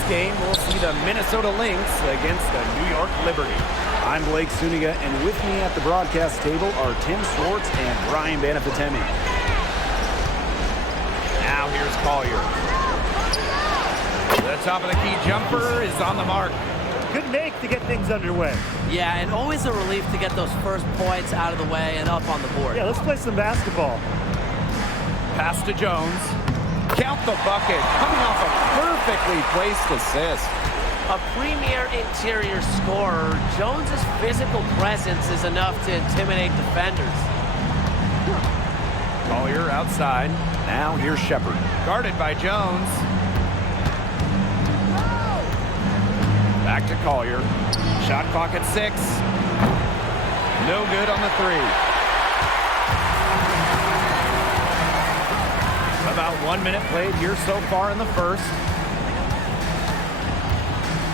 this game, we'll see the Minnesota Lynx against the New York Liberty. I'm Blake Suniga, and with me at the broadcast table are Tim Swartz and Brian Banafitemi. Now here's Collier. The top of the key jumper is on the mark. Good make to get things underway. Yeah, and always a relief to get those first points out of the way and up on the board. Yeah, let's play some basketball. Pass to Jones. Count the bucket. Coming off a perfectly placed assist. A premier interior scorer, Jones's physical presence is enough to intimidate defenders. Collier outside. Now here's Shepard. Guarded by Jones. Back to Collier. Shot clock at 6. No good on the 3. About 1 minute played here so far in the first.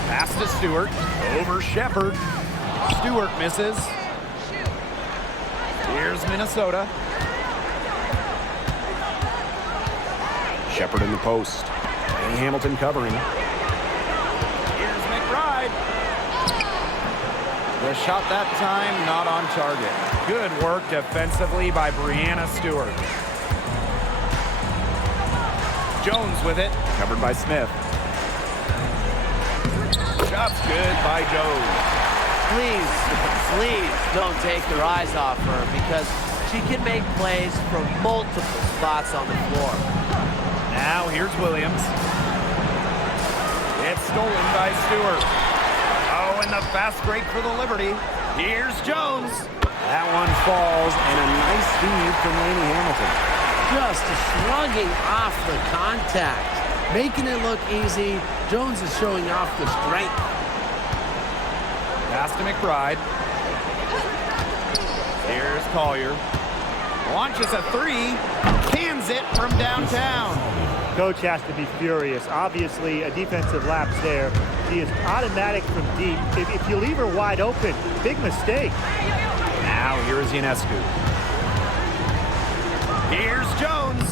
Pass to Stewart. Over Shepard. Stewart misses. Here's Minnesota. Shepard in the post. Annie Hamilton covering. Here's McBride. The shot that time not on target. Good work defensively by Breanna Stewart. Jones with it. Covered by Smith. Shot's good by Jones. Please don't take your eyes off her because she can make plays from multiple spots on the floor. Now here's Williams. It's stolen by Stewart. Oh, and the fast break for the Liberty. Here's Jones. That one falls, and a nice feed from Lainey Hamilton. Just shrugging off the contact. Making it look easy. Jones is showing off the strength. Pass to McBride. Here's Collier. Launches a 3. Cans it from downtown. Coach has to be furious. Obviously, a defensive lapse there. She is automatic from deep. If you leave her wide open, big mistake. Now here's Ionescu. Here's Jones.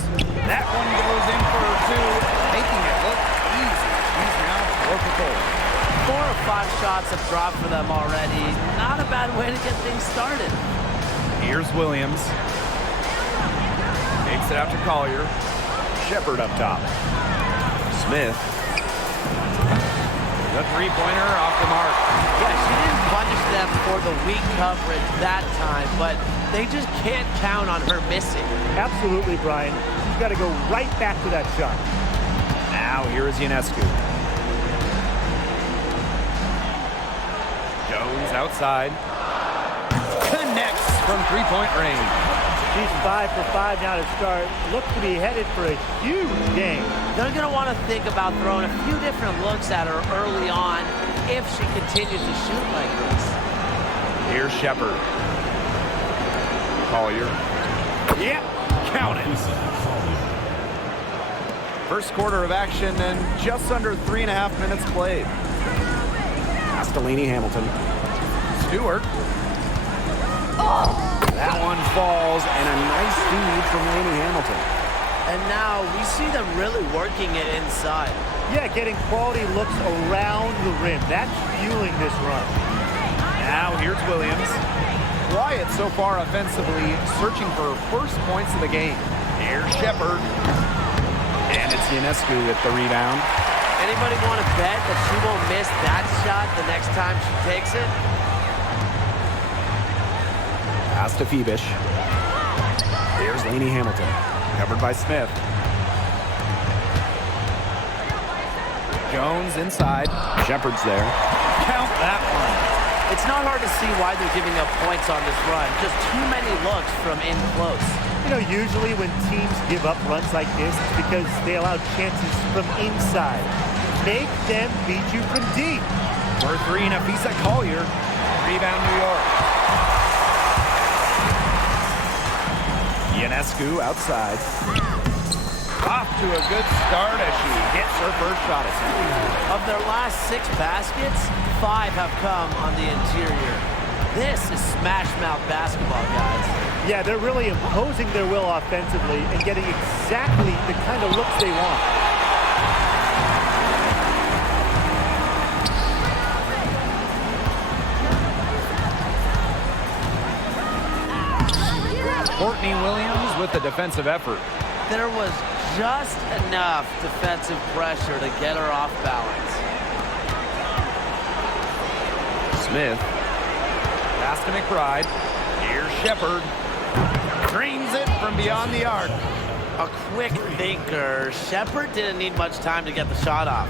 That one goes in for 2, making it look easy. She's now 4 for 4. 4 or 5 shots have dropped for them already. Not a bad way to get things started. Here's Williams. Takes it out to Collier. Shepard up top. Smith. The three-pointer off the mark. Yeah, she didn't punish them for the weak coverage that time, but they just can't count on her missing. Absolutely, Brian. She's got to go right back to that shot. Now here is Ionescu. Jones outside. Connects from three-point range. She's 5 for 5 now to start. Looks to be headed for a huge game. They're going to want to think about throwing a few different looks at her early on if she continues to shoot like this. Here's Shepard. Collier. Yep, count it. First quarter of action and just under 3.5 minutes played. Pass to Lainey Hamilton. Stewart. That one falls, and a nice feed from Lainey Hamilton. And now we see them really working it inside. Yeah, getting quality looks around the rim. That's fueling this run. Now here's Williams. Quiet so far offensively, searching for first points of the game. Here's Shepard. And it's Ionescu with the rebound. Anybody want to bet that she won't miss that shot the next time she takes it? Pass to Phoebish. Here's Lainey Hamilton. Covered by Smith. Jones inside. Shepard's there. Count that one. It's not hard to see why they're giving up points on this run. Just too many looks from in close. You know, usually when teams give up runs like this, it's because they allow chances from inside. Make them beat you from deep. For 3, Napheesa Collier. Rebound, New York. Ionescu outside. Off to a good start as she hits her first shot attempt. Of their last 6 baskets, 5 have come on the interior. This is smash mouth basketball, guys. Yeah, they're really imposing their will offensively and getting exactly the kind of looks they want. Whitney Williams with the defensive effort. There was just enough defensive pressure to get her off balance. Smith. Pass to McBride. Here's Shepard. Drains it from beyond the arc. A quick thinker. Shepard didn't need much time to get the shot off.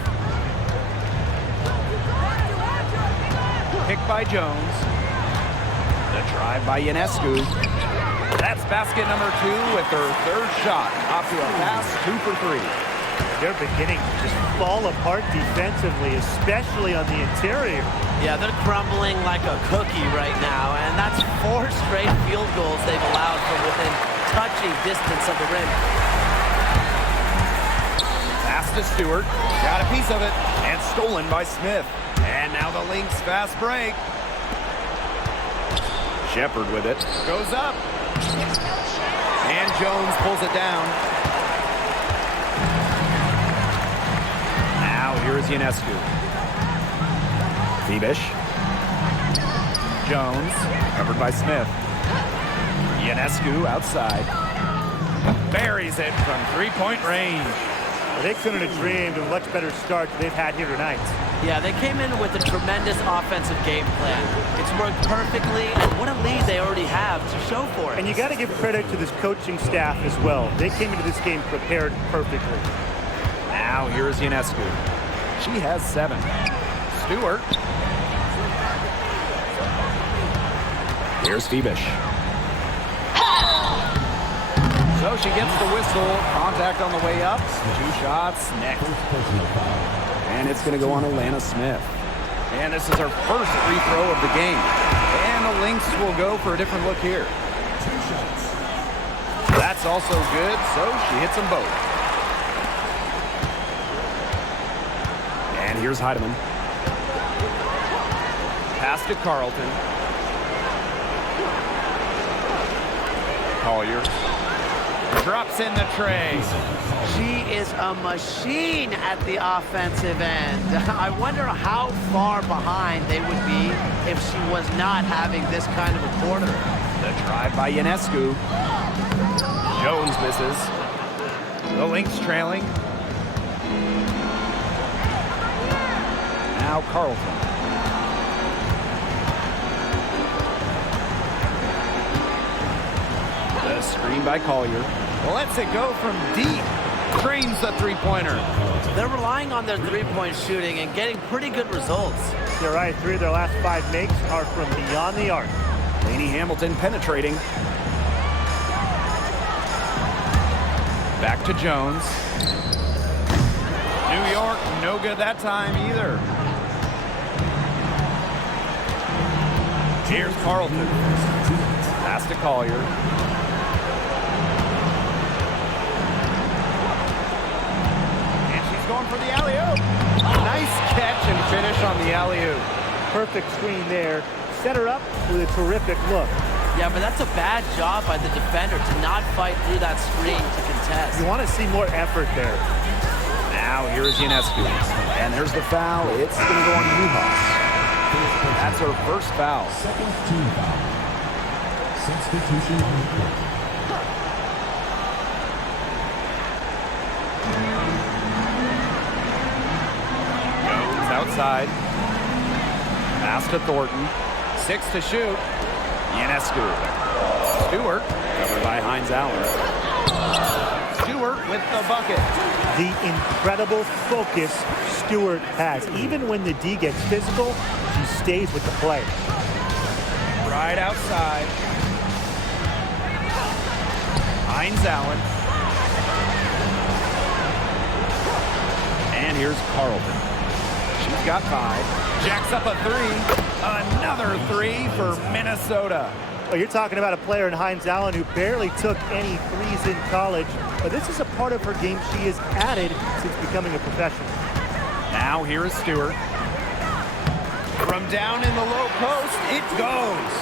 Picked by Jones. The drive by Ionescu. That's basket number 2 with their third shot. Off to a pass, 2 for 3. They're beginning to just fall apart defensively, especially on the interior. Yeah, they're crumbling like a cookie right now, and that's 4 straight field goals they've allowed from within touching distance of the rim. Pass to Stewart. Got a piece of it, and stolen by Smith. And now the Lynx fast break. Shepard with it. Goes up. And Jones pulls it down. Now here's Ionescu. Phoebish. Jones, covered by Smith. Ionescu outside. Buries it from three-point range. They couldn't have dreamed of a much better start than they've had here tonight. Yeah, they came in with a tremendous offensive game plan. It's worked perfectly, and what a lead they already have to show for it. And you got to give credit to this coaching staff as well. They came into this game prepared perfectly. Now here's Ionescu. She has 7. Stewart. Here's Phoebish. So she gets the whistle. Contact on the way up. 2 shots next. And it's going to go on Atlanta Smith. And this is her first free throw of the game. And the Lynx will go for a different look here. That's also good, so she hits them both. And here's Heidemann. Pass to Carlton. Collier. Drops in the tray. She is a machine at the offensive end. I wonder how far behind they would be if she was not having this kind of a quarter. The drive by Ionescu. Jones misses. The Lynx trailing. Now Carlton. The screen by Collier. Lets it go from deep. Drains the three-pointer. They're relying on their three-point shooting and getting pretty good results. You're right. 3 of their last 5 makes are from beyond the arc. Lainey Hamilton penetrating. Back to Jones. New York, no good that time either. Here's Carlton. Pass to Collier. Going for the alley-oop. Nice catch and finish on the alley-oop. Perfect screen there. Set her up with a terrific look. Yeah, but that's a bad job by the defender to not fight through that screen to contest. You want to see more effort there. Now here's Ionescu. And there's the foul. It's going to go on Newhouse. That's her first foul. Second team foul. Substitution on the court. Outside. Pass to Thornton. 6 to shoot. Ionescu. Stewart. Covered by Hines Allen. Stewart with the bucket. The incredible focus Stewart has. Even when the D gets physical, she stays with the play. Right outside. Hines Allen. And here's Carlton. She's got 5. Jacks up a 3. Another 3 for Minnesota. Well, you're talking about a player in Hines Allen who barely took any threes in college, but this is a part of her game she has added since becoming a professional. Now here is Stewart. From down in the low post, it goes.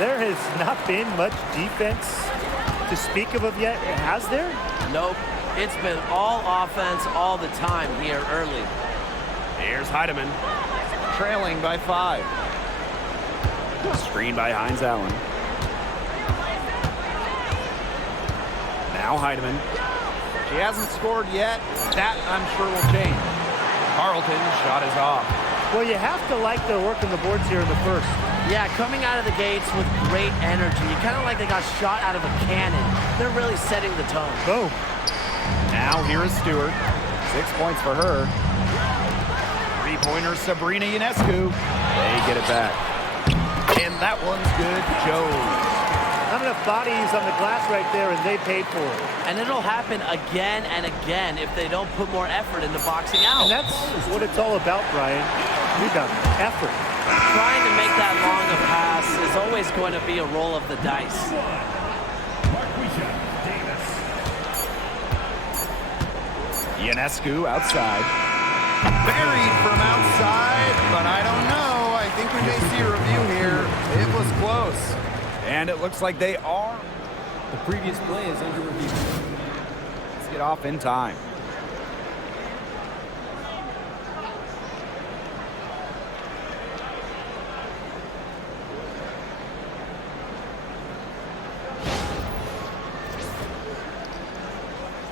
There has not been much defense to speak of yet, has there? Nope. It's been all offense all the time here early. Here's Heidemann, trailing by 5. Screen by Hines Allen. Now Heidemann. She hasn't scored yet. That, I'm sure, will change. Carlton's shot is off. Well, you have to like their work on the boards here in the first. Yeah, coming out of the gates with great energy. Kind of like they got shot out of a cannon. They're really setting the tone. Boom. Now here is Stewart. 6 points for her. Three-pointer Sabrina Ionescu. They get it back. And that one's good. Jones. Not enough bodies on the glass right there, and they paid for it. And it'll happen again and again if they don't put more effort into boxing out. And that's what it's all about, Brian. Rebound, effort. Trying to make that long a pass is always going to be a roll of the dice. Ionescu outside. Buried from outside, but I don't know. I think we may see a review here. It was close. And it looks like they are. The previous play is under review. Let's get off in time.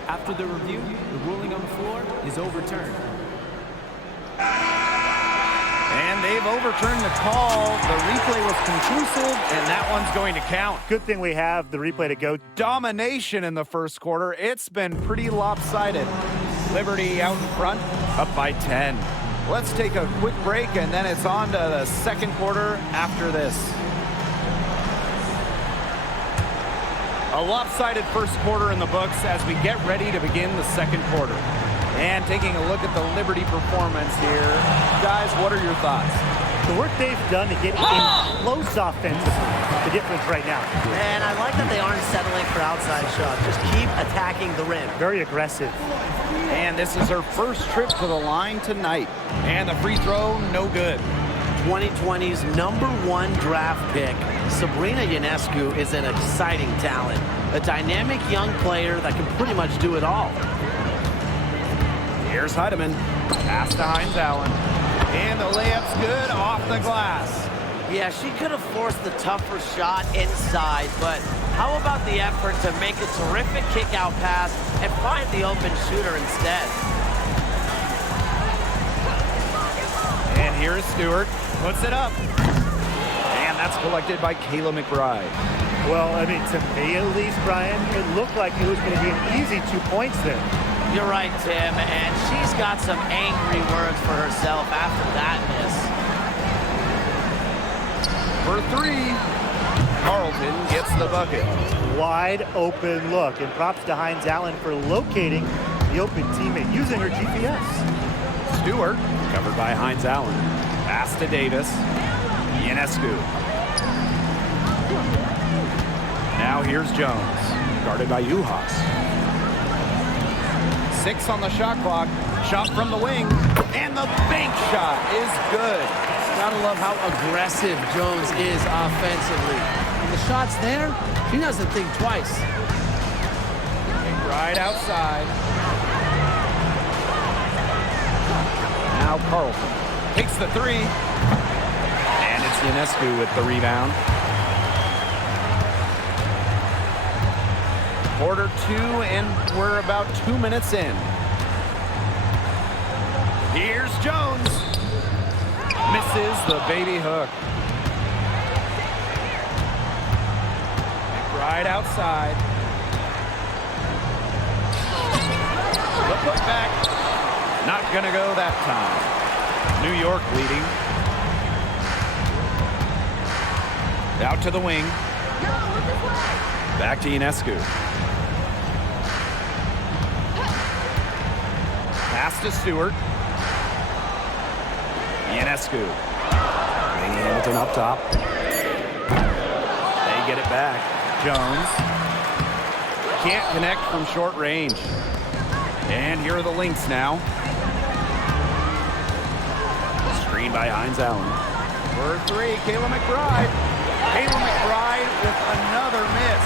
After the review, the ruling on the floor is overturned. And they've overturned the call. The replay was conclusive, and that one's going to count. Good thing we have the replay to go. Domination in the first quarter. It's been pretty lopsided. Liberty out in front, up by 10. Let's take a quick break, and then it's on to the second quarter after this. A lopsided first quarter in the books as we get ready to begin the second quarter. And taking a look at the Liberty performance here. Guys, what are your thoughts? The work they've done to get in close offensively, the difference right now. And I like that they aren't settling for outside shots. Just keep attacking the rim. Very aggressive. And this is her first trip to the line tonight. And the free throw, no good. 2020's #1 draft pick, Sabrina Ionescu, is an exciting talent. A dynamic young player that can pretty much do it all. Here's Heidemann. Pass to Hines-Allen. And the layup's good off the glass. Yeah, she could have forced the tougher shot inside, but how about the effort to make a terrific kick-out pass and find the open shooter instead? And here is Stewart. Puts it up. And that's collected by Kayla McBride. Well, I mean, to me at least, Brian, it looked like it was going to be an easy 2 points there. You're right, Tim, and she's got some angry words for herself after that miss. For three, Carlton gets the bucket. Wide open look, and props to Hines-Allen for locating the open teammate using her GPS. Stewart, covered by Hines-Allen. Pass to Davis. Ionescu. Now here's Jones, guarded by Uhas. 6 on the shot clock. Shot from the wing. And the bank shot is good. Gotta love how aggressive Jones is offensively. When the shot's there, she doesn't think twice. Right outside. Now Carlton takes the three. And it's Ionescu with the rebound. Quarter 2, and we're about 2 minutes in. Here's Jones. Misses the baby hook. Right outside. The put back. Not gonna go that time. New York leading. Out to the wing. Back to Ionescu. Pass to Stewart. Ionescu. Lady Hamilton up top. They get it back. Jones. Can't connect from short range. And here are the Lynx now. Screen by Hines-Allen. For three, Kayla McBride. Kayla McBride with another miss.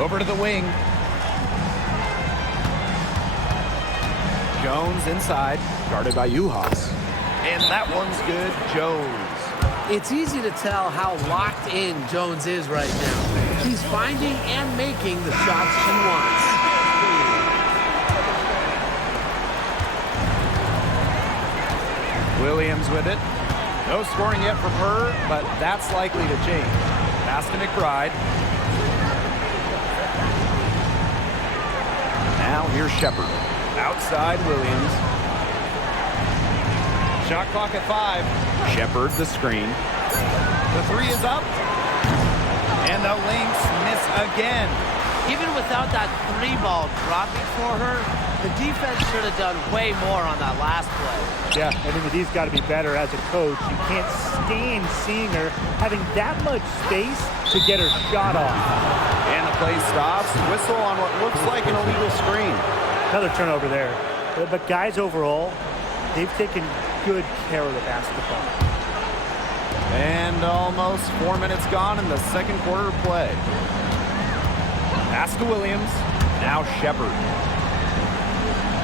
Over to the wing. Jones inside, guarded by Uhas. And that one's good. Jones. It's easy to tell how locked in Jones is right now. She's finding and making the shots she wants. Williams with it. No scoring yet from her, but that's likely to change. Pass to McBride. Now here's Shepard. Outside Williams. Shot clock at 5. Shepard the screen. The 3 is up. And the Lynx miss again. Even without that 3 ball dropping for her, the defense should have done way more on that last play. Yeah, I mean, he's got to be better as a coach. You can't stand seeing her having that much space to get her shot off. And the play stops. Whistle on what looks like an illegal screen. Another turnover there. But guys, overall, they've taken good care of the basketball. And almost 4 minutes gone in the second quarter of play. Pass to Williams. Now Shepard.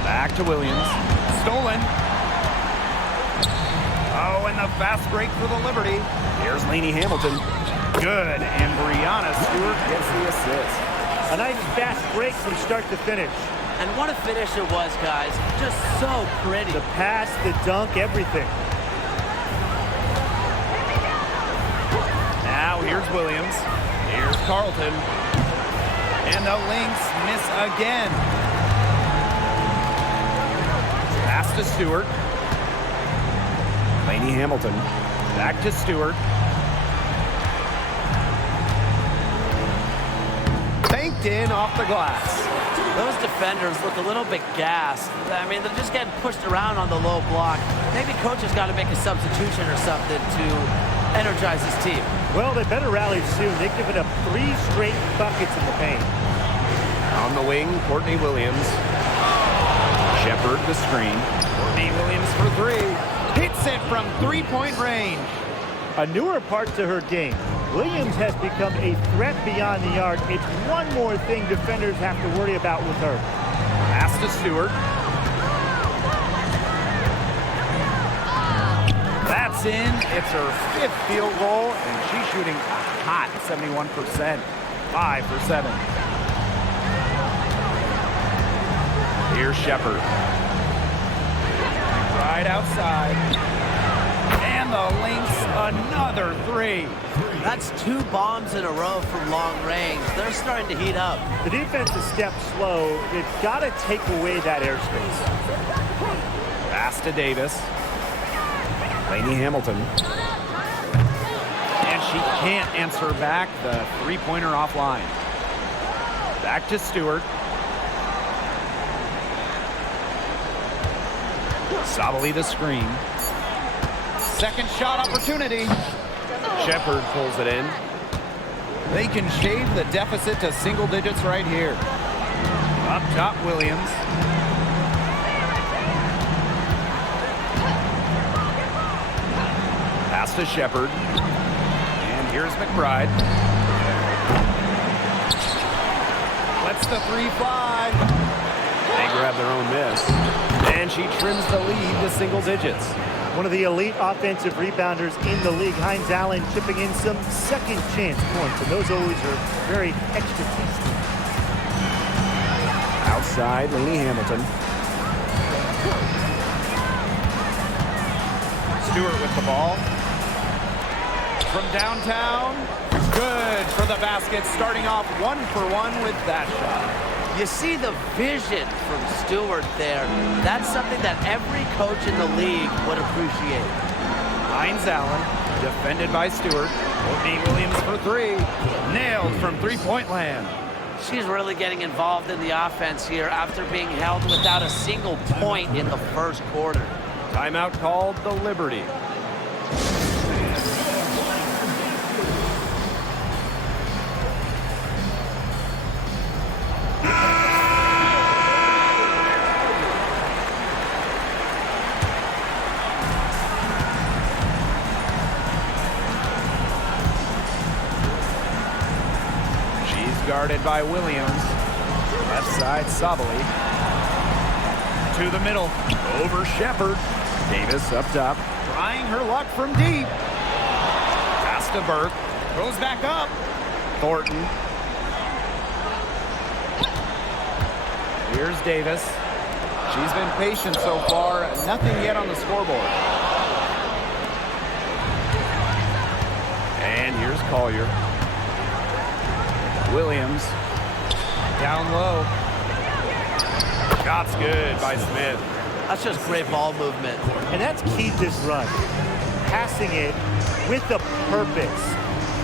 Back to Williams. Stolen. Oh, and the fast break for the Liberty. Here's Lainey Hamilton. Good. And Brianna Stewart gets the assist. A nice fast break from start to finish. And what a finish it was, guys. Just so pretty. The pass, the dunk, everything. Now here's Williams. Here's Carlton. And the Lynx miss again. Pass to Stewart. Lainey Hamilton. Back to Stewart. Banked in off the glass. Those defenders look a little bit gassed. I mean, they're just getting pushed around on the low block. Maybe coach has got to make a substitution or something to energize his team. Well, they better rally soon. They've given up 3 straight buckets in the paint. On the wing, Courtney Williams. Shepard the screen. Courtney Williams for 3. Hits it from 3-point range. A newer part to her game. Williams has become a threat beyond the arc. It's one more thing defenders have to worry about with her. Pass to Stewart. That's in. It's her 5th field goal, and she's shooting a hot 71%. 5 for 7. Here's Shepard. Right outside. And the Lynx, another 3. That's 2 bombs in a row from long range. They're starting to heat up. The defense is stepped slow. They've got to take away that airspace. Pass to Davis. Lainey Hamilton. And she can't answer back the 3-pointer offline. Back to Stewart. Sabali the screen. Second shot opportunity. Shepard pulls it in. They can shave the deficit to single digits right here. Up top, Williams. Pass to Shepard. And here's McBride. Lets the 3 fly. They grab their own miss. And she trims the lead to single digits. One of the elite offensive rebounders in the league, Hines Allen, chipping in some second chance points, and those always are very extra tasty. Outside, Lainey Hamilton. Stewart with the ball. From downtown, good for the basket, starting off 1 for 1 with that shot. You see the vision from Stewart there. That's something that every coach in the league would appreciate. Hines Allen, defended by Stewart. Courtney Williams for 3. Nailed from 3-point land. She's really getting involved in the offense here after being held without a single point in the first quarter. Timeout called the Liberty. Guarded by Williams. Left side, Sabali. To the middle. Over Shepard. Davis up top. Trying her luck from deep. to Burke. Goes back up. Thornton. Here's Davis. She's been patient so far. Nothing yet on the scoreboard. And here's Collier. Williams. Down low. Shot's good by Smith. That's just great ball movement. And that's key to this run. Passing it with a purpose.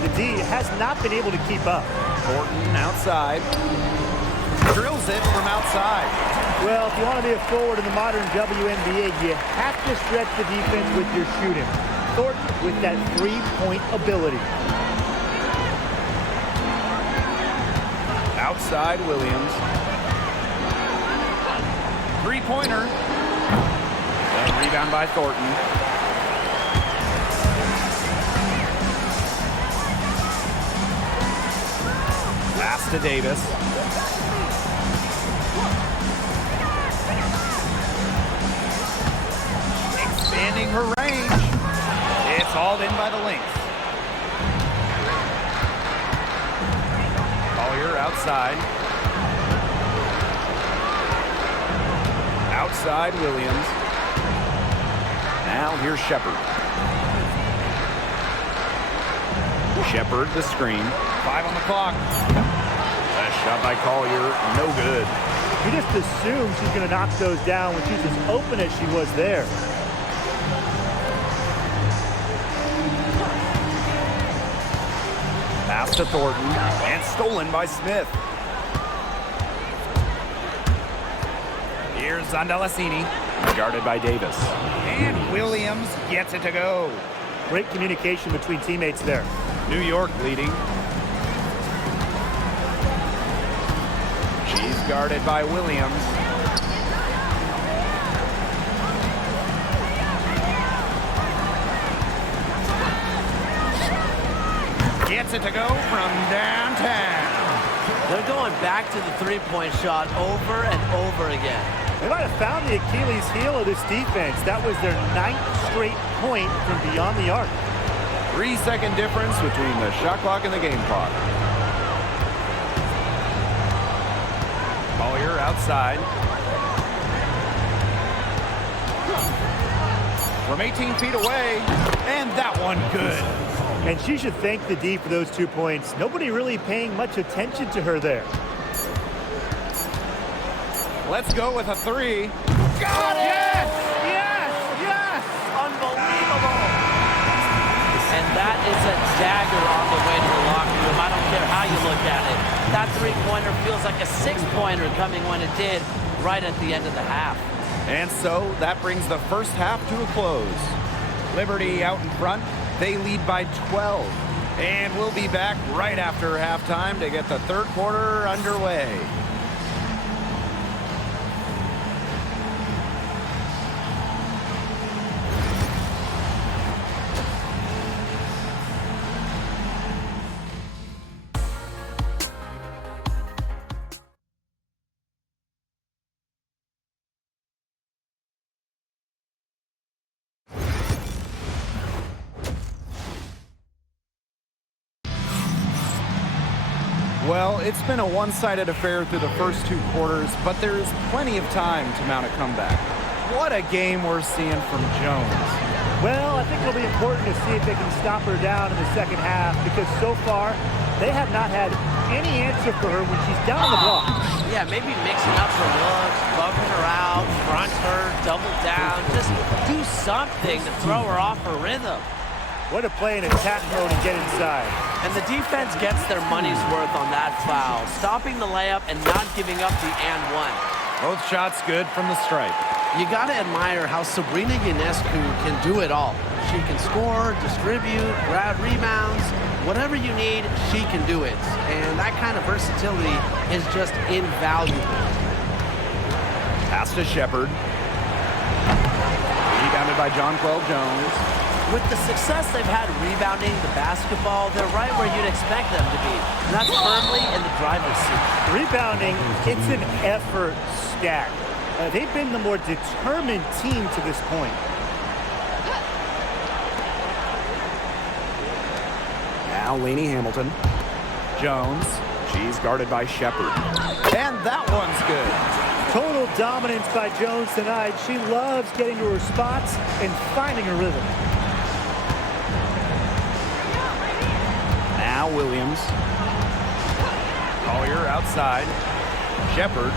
The D has not been able to keep up. Thornton outside. Drills it from outside. Well, if you want to be a forward in the modern WNBA, you have to stretch the defense with your shooting. Thornton with that three-point ability. Outside Williams. Three-pointer. And rebound by Thornton. Pass to Davis. Expanding her range. It's hauled in by the Lynx. Collier outside. Outside Williams. Now here's Shepard. Shepard the screen. 5 on the clock. That shot by Collier, no good. You just assume she's going to knock those down when she's as open as she was there. Pass to Thornton and stolen by Smith. Here's Zondalasini, guarded by Davis. And Williams gets it to go. Great communication between teammates there. New York leading. She's guarded by Williams. Gets it to go from downtown. They're going back to the three-point shot over and over again. They might have found the Achilles heel of this defense. That was their 9th straight point from beyond the arc. 3-second difference between the shot clock and the game clock. Collier outside. From 18 feet away, and that one good. And she should thank the D for those 2 points. Nobody really paying much attention to her there. Let's go with a three. Got it! Yes! Yes! Yes! Unbelievable! And that is a dagger on the way to the locker room. I don't care how you look at it. That three-pointer feels like a six-pointer coming when it did right at the end of the half. And so that brings the first half to a close. Liberty out in front. They lead by 12. And we'll be back right after halftime to get the third quarter underway. Well, it's been a one-sided affair through the first 2 quarters, but there's plenty of time to mount a comeback. What a game we're seeing from Jones. Well, I think it'll be important to see if they can stop her down in the second half, because so far they have not had any answer for her when she's down on the block. Yeah, maybe mixing up her looks, bumping her out, front her, double down. Just do something to throw her off her rhythm. What a play in attack mode and get inside. And the defense gets their money's worth on that foul, stopping the layup and not giving up the and one. Both shots good from the stripe. You got to admire how Sabrina Ionescu can do it all. She can score, distribute, grab rebounds. Whatever you need, she can do it. And that kind of versatility is just invaluable. Pass to Shepard. Rebounded by Jonquel Jones. With the success they've had rebounding the basketball, they're right where you'd expect them to be. And that's firmly in the driver's seat. Rebounding, it's an effort stat. They've been the more determined team to this point. Now Lainey Hamilton. Jones. She's guarded by Shepard. And that one's good. Total dominance by Jones tonight. She loves getting to her spots and finding her rhythm. Now Williams. Collier outside. Shepard.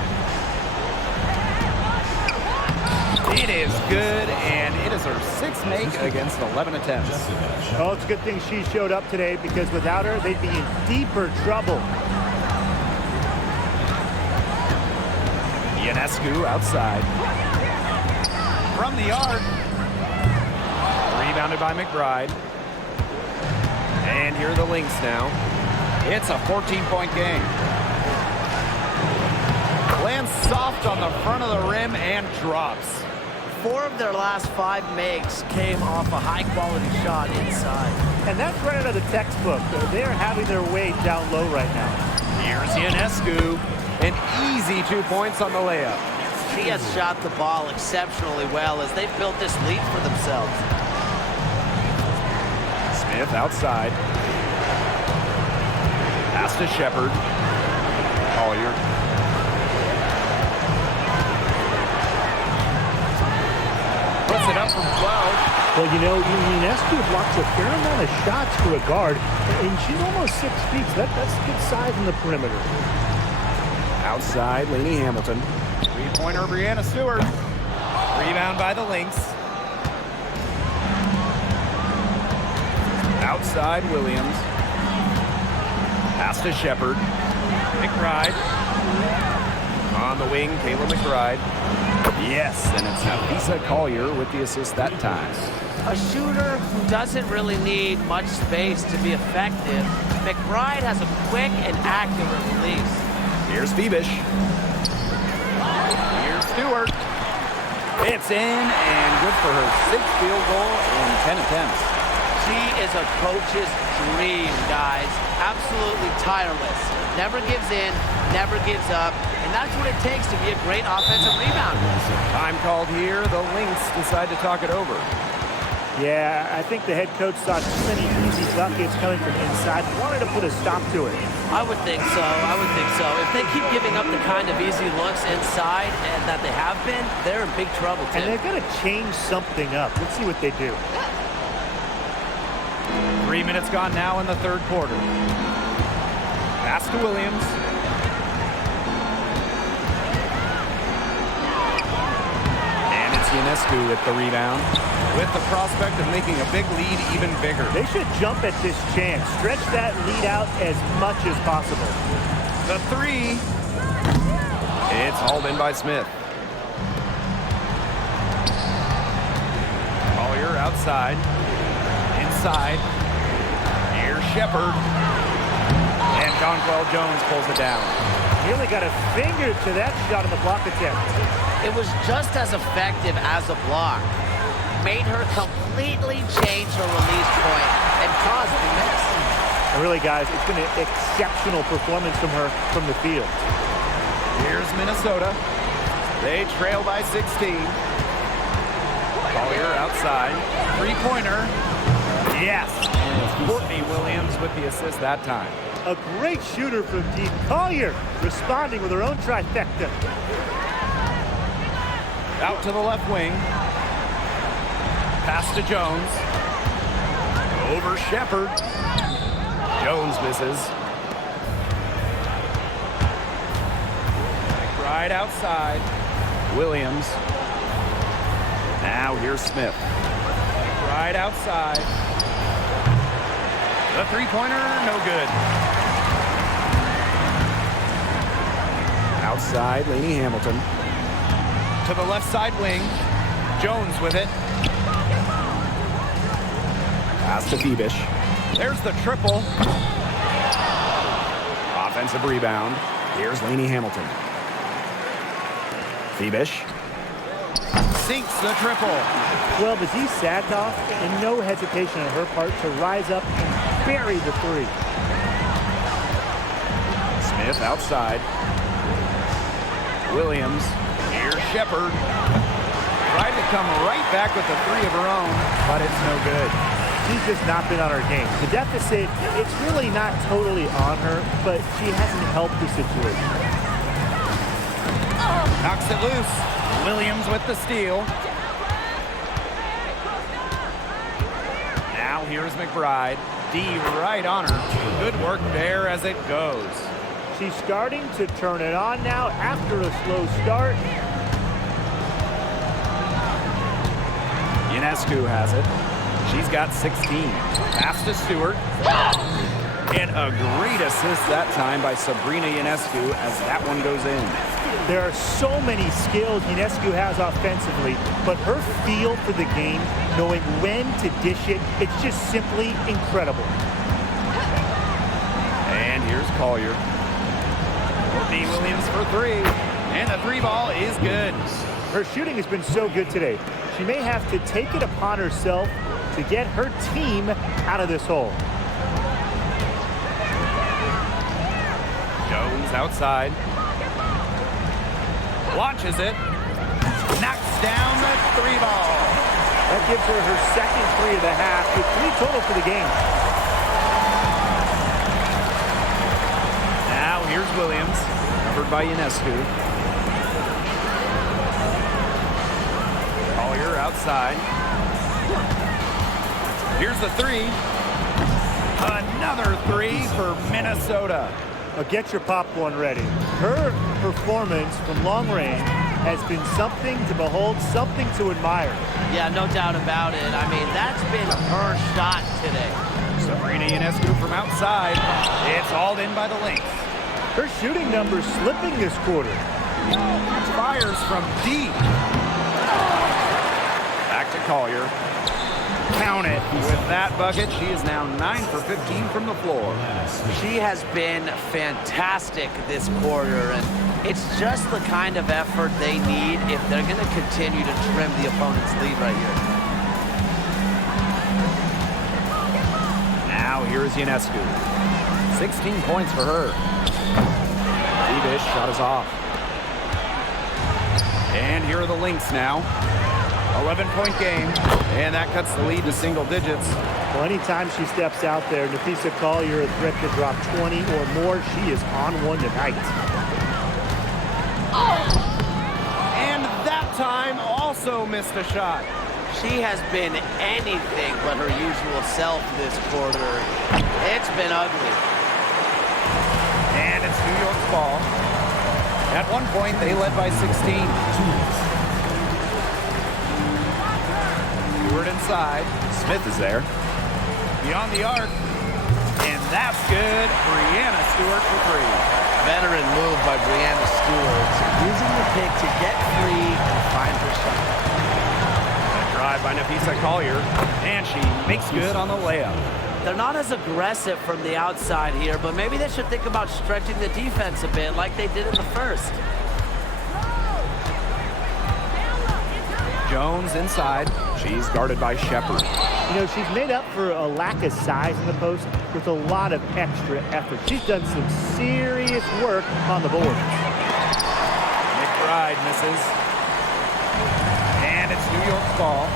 It is good, and it is her 6th make against 11 attempts. Oh, it's a good thing she showed up today, because without her, they'd be in deeper trouble. Ionescu outside. From the arc. Rebounded by McBride. And here are the Lynx now. It's a 14-point game. Lands soft on the front of the rim and drops. 4 of their last 5 makes came off a high-quality shot inside. And that's right out of the textbook. They're having their way down low right now. Here's Ionescu. An easy 2 points on the layup. She has shot the ball exceptionally well as they've built this lead for themselves. Smith outside. Pass to Shepard. Collier. Puts it up from 12. Well, you know, Ionescu blocks a fair amount of shots for a guard, and she's almost 6 feet. That's good size in the perimeter. Outside, Lainey Hamilton. Three-pointer, Breanna Stewart. Rebound by the Lynx. Outside, Williams. Pass to Shepard. McBride. On the wing, Kayla McBride. Yes, and it's Napheesa Collier with the assist that time. A shooter who doesn't really need much space to be effective, McBride has a quick and accurate release. Here's Phoebish. Here's Stewart. It's in, and good for her 6th field goal in 10 attempts. She is a coach's dream, guys. Absolutely tireless. Never gives in, never gives up, and that's what it takes to be a great offensive rebounder. Time called here. The Lynx decide to talk it over. Yeah, I think the head coach saw too many easy buckets coming from inside and wanted to put a stop to it. I would think so. I would think so. If they keep giving up the kind of easy looks inside and that they have been, they're in big trouble, too. And they've got to change something up. Let's see what they do. 3 minutes gone now in the 3rd quarter. Pass to Williams. And it's Ionescu with the rebound, with the prospect of making a big lead even bigger. They should jump at this chance. Stretch that lead out as much as possible. The 3. It's hauled in by Smith. Collier outside. Inside. Here's Shepard. And Jonquel Jones pulls it down. Nearly got a finger to that shot in the block attempt. It was just as effective as a block. Made her completely change her release point and caused the miss. And really, guys, it's been an exceptional performance from her from the field. Here's Minnesota. They trail by 16. Collier outside. Three-pointer. Yes. Courtney Williams with the assist that time. A great shooter from deep. Collier responding with her own trifecta. Out to the left wing. Pass to Jones. Over Shepard. Jones misses. McBride outside. Williams. Now here's Smith. McBride outside. The three-pointer, no good. Outside, Lainey Hamilton. To the left side wing. Jones with it. Pass to Phoebish. There's the triple. Offensive rebound. Here's Lainey Hamilton. Phoebish. Sinks the triple. Well, the Z sagged off, and no hesitation on her part to rise up and bury the three. Smith outside. Williams. Here's Shepard. Tried to come right back with the three of her own, but it's no good. she's just not been on her game. The deficit, it's really not totally on her, but she hasn't helped the situation. Knocks it loose. Williams with the steal. Now here's McBride. D right on her. Good work there as it goes. She's starting to turn it on now after a slow start. Ionescu has it. She's got 16. Pass to Stewart. And a great assist that time by Sabrina Ionescu as that one goes in. There are so many skills Ionescu has offensively, but her feel for the game, knowing when to dish it, it's just simply incredible. And here's Collier. Courtney Williams for three. And the three ball is good. Her shooting has been so good today. She may have to take it upon herself to get her team out of this hole. Jones outside. Launches it. Knocks down the three ball. That gives her her second three of the half, with 3 total for the game. Now here's Williams, covered by Ionescu. Collier outside. Here's the three. Another three for Minnesota. Now get your popcorn ready. Her performance from long range has been something to behold, something to admire. Yeah, no doubt about it. I mean, that's been her shot today. Sabrina Ionescu from outside. It's hauled in by the Lynx. Her shooting numbers slipping this quarter. Fires from deep. Back to Collier. Count it. With that bucket, she is now 9 for 15 from the floor. She has been fantastic this quarter, and it's just the kind of effort they need if they're going to continue to trim the opponent's lead right here. Now here's Ionescu. 16 points for her. Davis shot is off. And here are the Lynx now. 11-point game, and that cuts the lead to single digits. Well, anytime she steps out there, Napheesa Collier, a threat to drop 20 or more, she is on one tonight. And that time also missed a shot. She has been anything but her usual self this quarter. It's been ugly. And it's New York's ball. At one point, they led by 16. Stewart inside. Smith is there. Beyond the arc. And that's good. Brianna Stewart for three. Veteran move by Brianna Stewart, using the pick to get free and find her shot. A drive by Napheesa Collier. And she makes good on the layup. They're not as aggressive from the outside here, but maybe they should think about stretching the defense a bit like they did in the first. Jones inside. She's guarded by Shepard. You know, she's made up for a lack of size in the post with a lot of extra effort. She's done some serious work on the board. McBride misses. And it's New York's ball.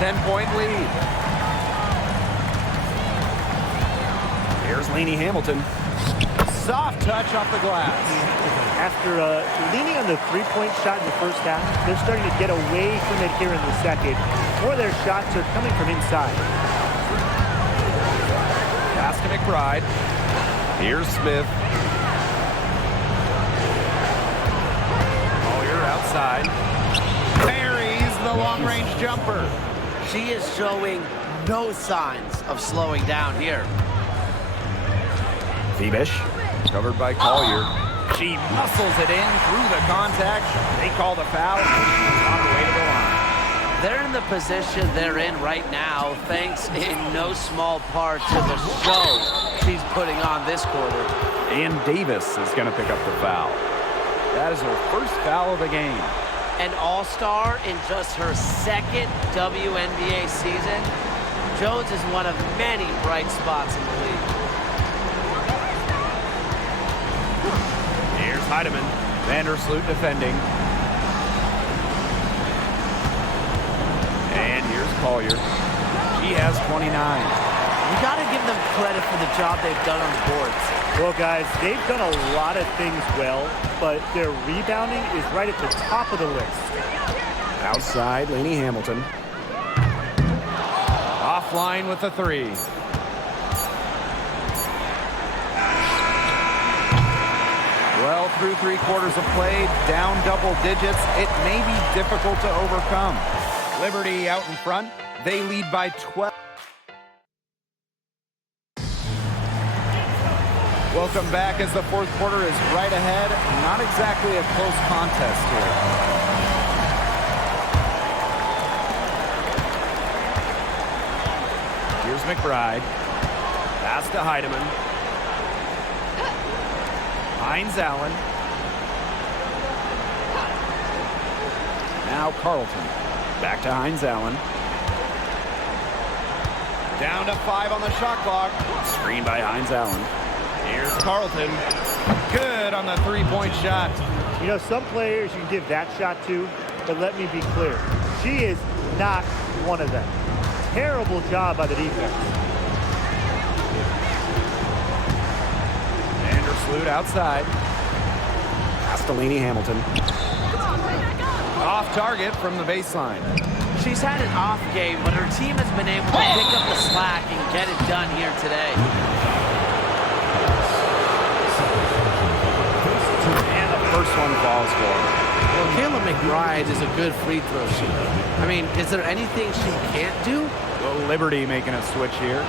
10-point lead. Here's Lainey Hamilton. Soft touch off the glass. After leaning on the three-point shot in the first half, they're starting to get away from it here in the second. More of their shots are coming from inside. Pass to McBride. Here's Smith. Collier outside. Buries the long-range jumper. She is showing no signs of slowing down here. Phoebish, covered by Collier. She muscles it in through the contact. They call the foul. She's on her way to the line. They're in the position they're in right now, thanks in no small part to the show she's putting on this quarter. And Davis is going to pick up the foul. That is her first foul of the game. An all-star in just her second WNBA season. Jones is one of many bright spots in the league. Here's Heidemann. Vandersloot defending. And here's Collier. She has 29. You got to give them credit for the job they've done on the boards. Well, guys, they've done a lot of things well, but their rebounding is right at the top of the list. Outside, Lainey Hamilton. Offline with the three. Well, through 3 quarters of play, down double digits. It may be difficult to overcome. Liberty out in front. They lead by 12. Welcome back as the 4th quarter is right ahead. Not exactly a close contest here. Here's McBride. Pass to Heidemann. Hines Allen. Now Carlton. Back to Hines Allen. Down to 5 on the shot clock. Screen by Hines Allen. Here's Carlton. Good on the 3-point shot. You know, some players you can give that shot to, but let me be clear. She is not one of them. Terrible job by the defense. Vandersloot outside. Pass to Lainey Hamilton. Off target from the baseline. She's had an off game, but her team has been able to pick up the slack and get it done here today. And the first one falls for her. Well, Kayla McBride is a good free throw shooter. I mean, is there anything she can't do? Well, Liberty making a switch here.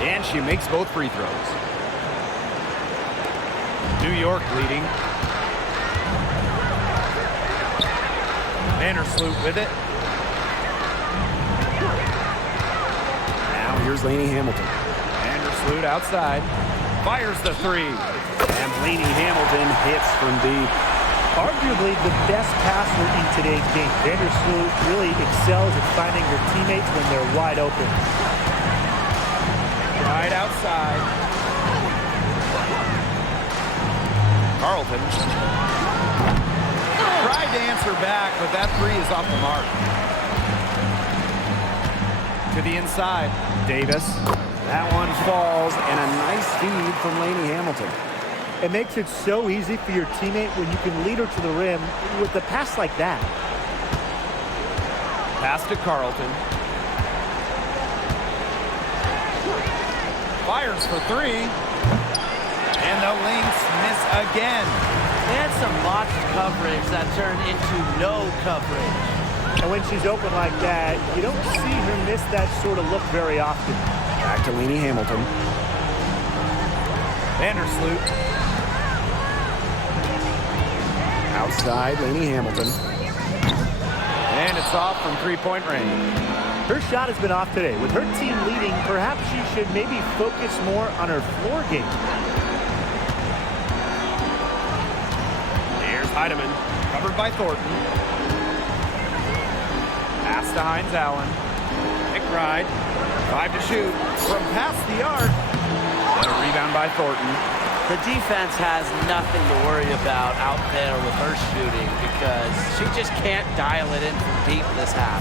And she makes both free throws. New York leading. Vandersloot with it. Now here's Lainey Hamilton. Vandersloot outside. Fires the 3. And Lainey Hamilton hits from deep. Arguably the best passer in today's game. Vandersloot really excels at finding her teammates when they're wide open. Right outside. Carlton. Tried to answer back, but that 3 is off the mark. To the inside. Davis. That one falls, and a nice feed from Lainey Hamilton. It makes it so easy for your teammate when you can lead her to the rim with a pass like that. Pass to Carlton. Fires for 3. And the Lynx miss again. They had some botched coverage that turned into no coverage. And when she's open like that, you don't see her miss that sort of look very often. Back to Lainey Hamilton. Vandersloot. Outside, Lainey Hamilton. And it's off from 3-point range. Her shot has been off today. With her team leading, perhaps she should maybe focus more on her floor game. Here's Heidemann, covered by Thornton. Pass to Hines Allen. McBride, 5 to shoot. From past the arc. And a rebound by Thornton. The defense has nothing to worry about out there with her shooting because she just can't dial it in from deep this half.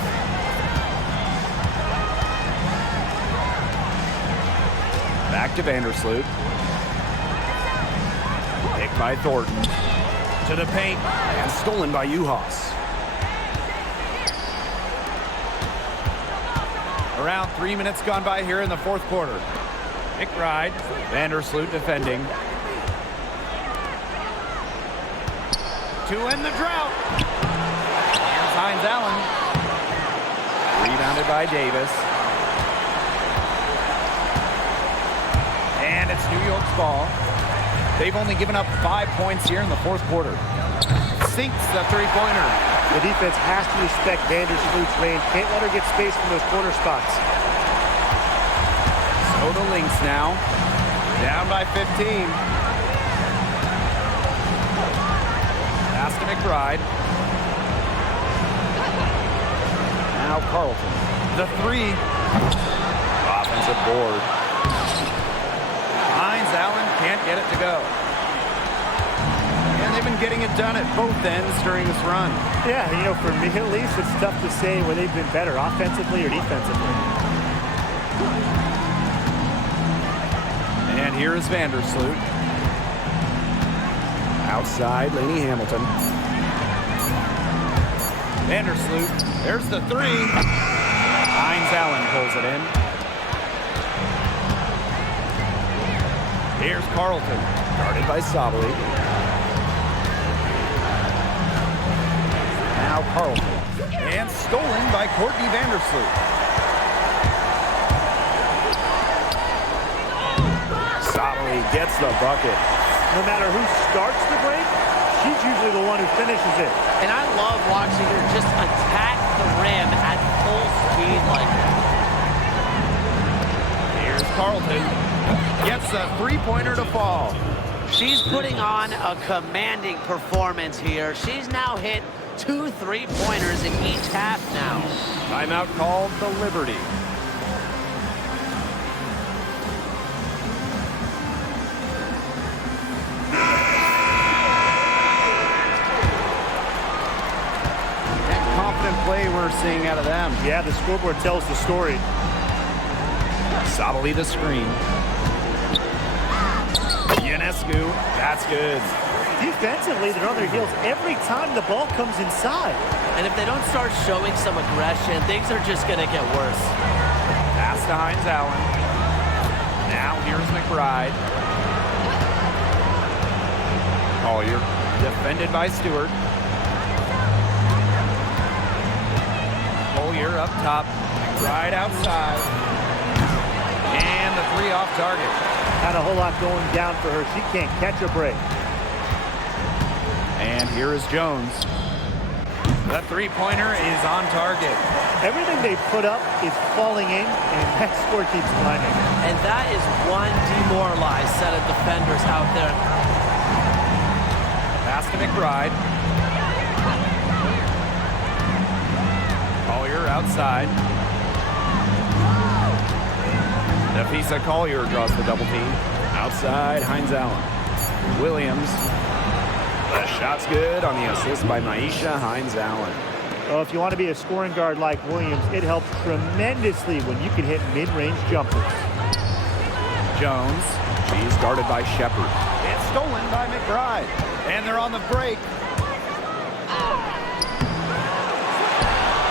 Back to Vandersloot. Picked by Thornton. To the paint. And stolen by Uhas. Around 3 minutes gone by here in the 4th quarter. McBride. Vandersloot defending. To end the drought. Here's Hines Allen. Rebounded by Davis. And it's New York's ball. They've only given up 5 points here in the 4th quarter. Sinks the 3-pointer. The defense has to respect Vandersloot's range. Can't let her get space from those corner spots. So the Lynx now. Down by 15. Pass to McBride. Now Carlton. The 3. Offensive board. Hines Allen can't get it to go. And they've been getting it done at both ends during this run. Yeah, you know, for me at least, it's tough to say where they've been better, offensively or defensively. And here is Vandersloot. Outside, Lainey Hamilton. Vandersloot, there's the three. Hines Allen pulls it in. Here's Carlton, guarded by Sabali. Now Carlton, and stolen by Courtney Vandersloot. Sabali gets the bucket. No matter who starts the break, she's usually the one who finishes it. And I love watching her just attack the rim at full speed like that. Here's Carlton. Gets a three-pointer to fall. She's putting on a commanding performance here. She's now hit 2 3-pointers in each half now. Timeout called the Liberty. That confident play we're seeing out of them. Yeah, the scoreboard tells the story. Sabali the screen. Ionescu, that's good. Defensively, they're on their heels every time the ball comes inside. And if they don't start showing some aggression, things are just going to get worse. Pass to Hines Allen. Now here's McBride. Collier, defended by Stewart. Collier up top, McBride outside. And the three off target. Not a whole lot going down for her. She can't catch a break. And here is Jones. The three-pointer is on target. Everything they put up is falling in, and that score keeps climbing. And that is one demoralized set of defenders out there. Pass to McBride. Collier outside. Napheesa Collier draws the double team. Outside, Hines Allen. Williams. The shot's good on the assist by Myleaha Hines Allen. Well, if you want to be a scoring guard like Williams, it helps tremendously when you can hit mid-range jumpers. Jones. She's guarded by Shepard. It's stolen by McBride. And they're on the break.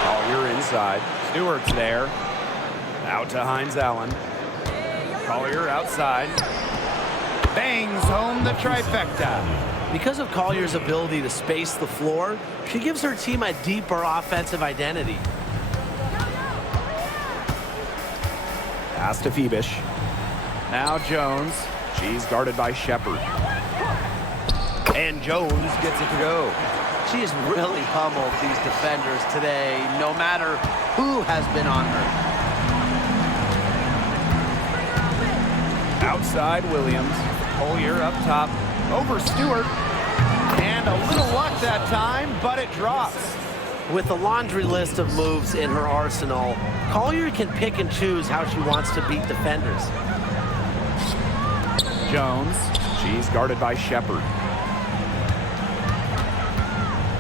Collier inside. Stewart's there. Out to Hines Allen. Collier outside. Bangs home the trifecta. Because of Collier's ability to space the floor, she gives her team a deeper offensive identity. Pass to Phoebish. Now Jones. She's guarded by Shepard. And Jones gets it to go. She has really pummeled these defenders today, no matter who has been on her. Outside Williams. Collier up top. Over Stewart. And a little luck that time, but it drops. With a laundry list of moves in her arsenal, Collier can pick and choose how she wants to beat defenders. Jones. She's guarded by Shepard.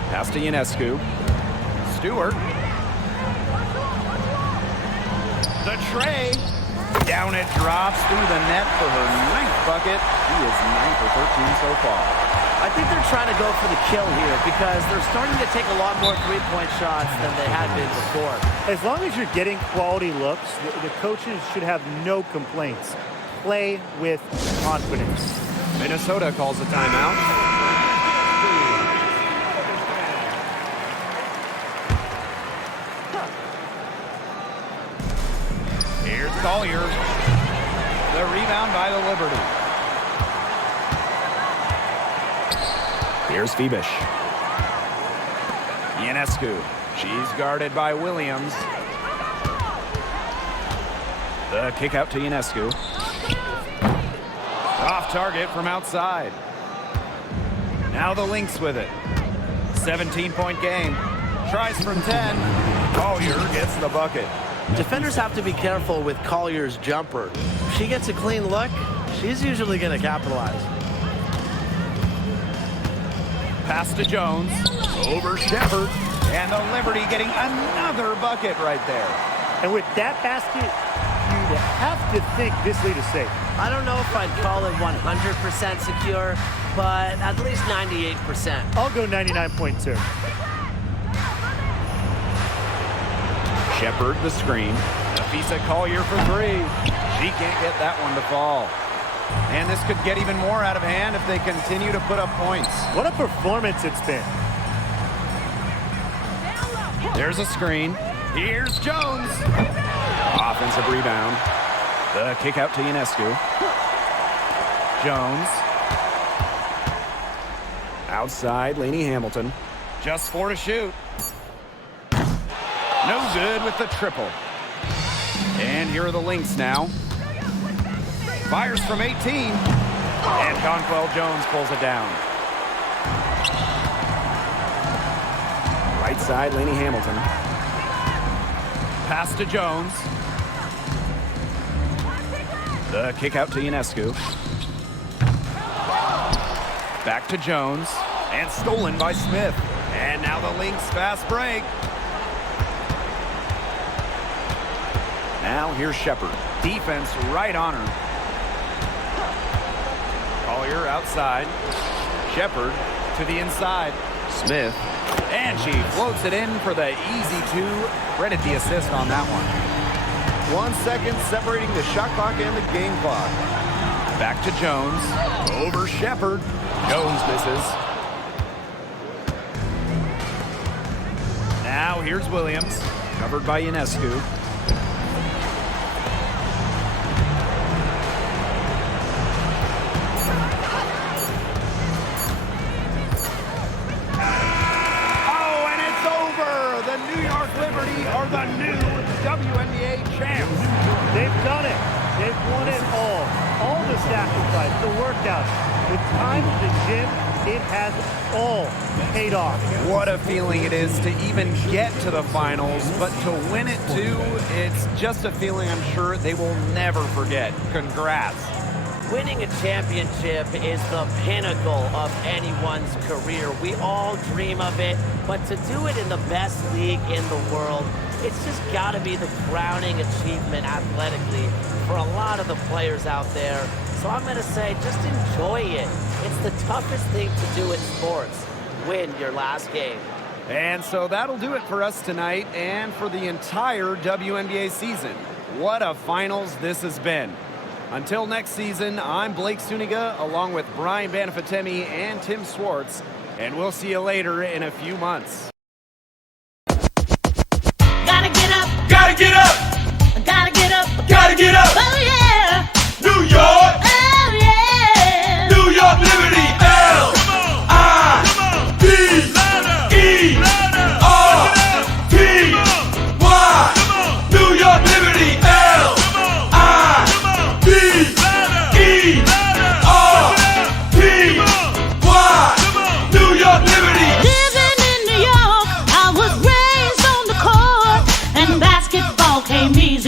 Pass to Ionescu. Stewart. The tray. Down it drops through the net for her 9th bucket. She is 9 for 13 so far. I think they're trying to go for the kill here because they're starting to take a lot more three-point shots than they had been before. As long as you're getting quality looks, the coaches should have no complaints. Play with confidence. Minnesota calls a timeout. Here's Collier. The rebound by the Liberty. Here's Phoebish. Ionescu. She's guarded by Williams. The kick out to Ionescu. Off target from outside. Now the Lynx with it. 17-point game. Tries from 10. Collier gets the bucket. Defenders have to be careful with Collier's jumper. If she gets a clean look, she's usually going to capitalize. Pass to Jones. Over Shepard. And the Liberty getting another bucket right there. And with that basket, you'd have to think this lead is safe. I don't know if I'd call it 100% secure, but at least 98%. I'll go 99.2. Shepard the screen. Napheesa Collier for three. She can't get that one to fall. And this could get even more out of hand if they continue to put up points. What a performance it's been. There's a screen. Here's Jones. Offensive rebound. The kick out to Ionescu. Jones. Outside, Lainey Hamilton. Just 4 to shoot. No good with the triple. And here are the Lynx now. Fires from 18. And Jonquel Jones pulls it down. Right side, Lainey Hamilton. Pass to Jones. The kick out to Ionescu. Back to Jones. And stolen by Smith. And now the Lynx fast break. Now here's Shepard. Defense right on her. Collier outside. Shepard to the inside. Smith. And she floats it in for the easy two. Credit the assist on that one. 1 second separating the shot clock and the game clock. Back to Jones. Over Shepard. Jones misses. Now here's Williams. Covered by Ionescu. Are the new WNBA champs. They've done it. They've won it all. All the sacrifice, the workouts, the time at the gym, it has all paid off. What a feeling it is to even get to the finals, but to win it too, it's just a feeling I'm sure they will never forget. Congrats. Winning a championship is the pinnacle of anyone's career. We all dream of it, but to do it in the best league in the world, it's just got to be the crowning achievement athletically for a lot of the players out there. So I'm going to say just enjoy it. It's the toughest thing to do in sports. Win your last game. And so that'll do it for us tonight and for the entire WNBA season. What a finals this has been. Until next season, I'm Blake Suniga along with Brian Banafitemi and Tim Swartz, and we'll see you later in a few months. Gotta get up. Gotta get up. Gotta get up. Gotta get up. Oh yeah. New York. Oh yeah. New York Liberty. L-I-B-E-R-T-Y. New York Liberty. L-I-B-E-R-T-Y. New York Liberty. Living in New York, I was raised on the court, and basketball came easy.